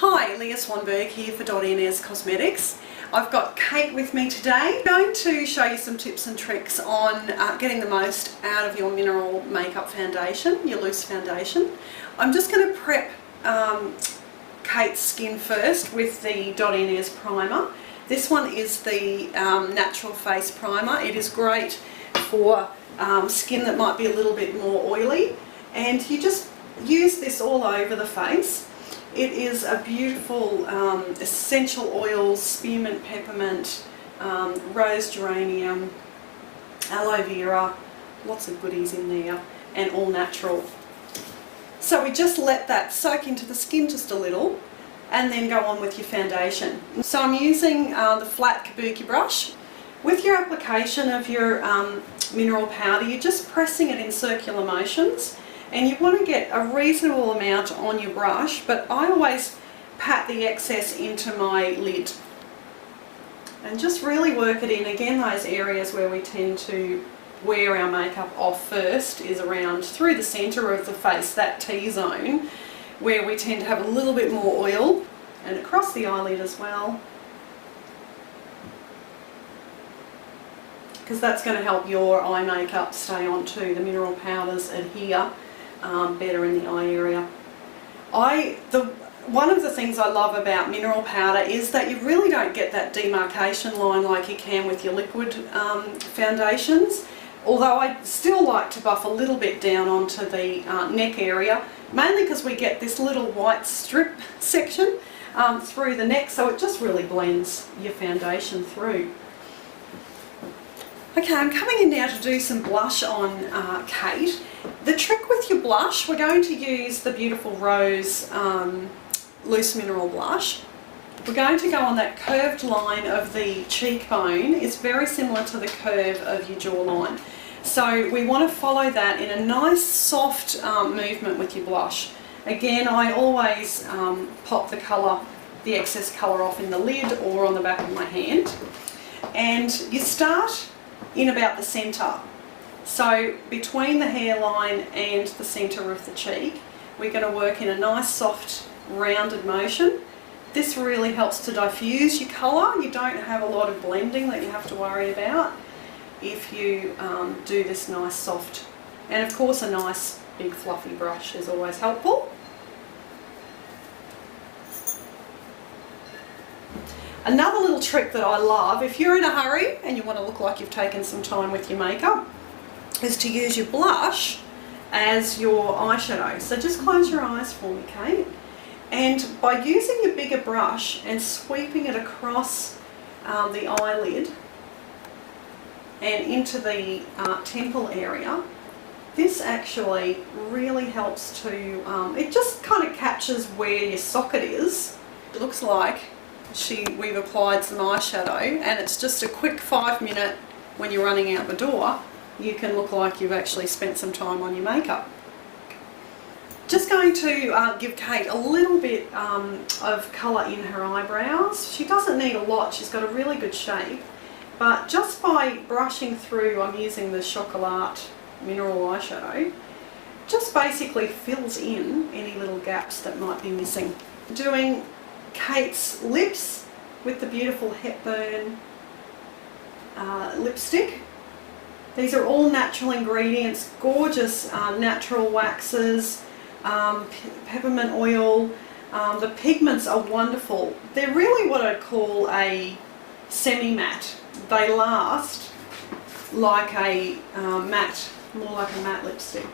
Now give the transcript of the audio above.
Hi, Leah Svanberg here for Dottie Ez Cosmetics. I've got Kate with me today. I'm going to show you some tips and tricks on getting the most out of your mineral makeup foundation, your loose foundation. I'm just going to prep Kate's skin first with the Dottie Ez primer. This one is the Natural Face Primer. It is great for skin that might be a little bit more oily, and you just use this all over the face. It is a beautiful essential oils, spearmint peppermint, rose geranium, aloe vera, lots of goodies in there, and all natural. So we just let that soak into the skin just a little and then go on with your foundation. So I'm using the flat kabuki brush. With your application of your mineral powder, you're just pressing it in circular motions. And you want to get a reasonable amount on your brush, but I always pat the excess into my lid and just really work it in. Again, those areas where we tend to wear our makeup off first is around through the centre of the face, that T-zone, where we tend to have a little bit more oil, and across the eyelid as well, because that's going to help your eye makeup stay on too. The mineral powders adhere better in the eye area. One of the things I love about mineral powder is that you really don't get that demarcation line like you can with your liquid foundations, although I still like to buff a little bit down onto the neck area, mainly because we get this little white strip section through the neck, so it just really blends your foundation through. Okay, I'm coming in now to do some blush on Kate. The trick with your blush, we're going to use the beautiful Rose Loose Mineral Blush. We're going to go on that curved line of the cheekbone. It's very similar to the curve of your jawline. So we want to follow that in a nice soft movement with your blush. Again, I always pop the excess colour off in the lid or on the back of my hand. And you start in about the centre. So between the hairline and the centre of the cheek, we're going to work in a nice soft rounded motion. This really helps to diffuse your colour. You don't have a lot of blending that you have to worry about if you do this nice soft. And of course a nice big fluffy brush is always helpful. Another little trick that I love, if you're in a hurry and you want to look like you've taken some time with your makeup, is to use your blush as your eyeshadow. So just close your eyes for me, Kate. And by using your bigger brush and sweeping it across the eyelid and into the temple area, this actually really helps to, it just kind of captures where your socket is. It looks like we've applied some eyeshadow, and it's just a quick 5-minute, when you're running out the door, you can look like you've actually spent some time on your makeup. Just going to give Kate a little bit of colour in her eyebrows. She doesn't need a lot, she's got a really good shape, but just by brushing through, I'm using the Chocolat mineral eyeshadow, just basically fills in any little gaps that might be missing. Doing Kate's lips with the beautiful Hepburn lipstick. These are all natural ingredients, gorgeous natural waxes, peppermint oil. The pigments are wonderful. They're really what I'd call a semi-matte. They last like a matte, more like a matte lipstick.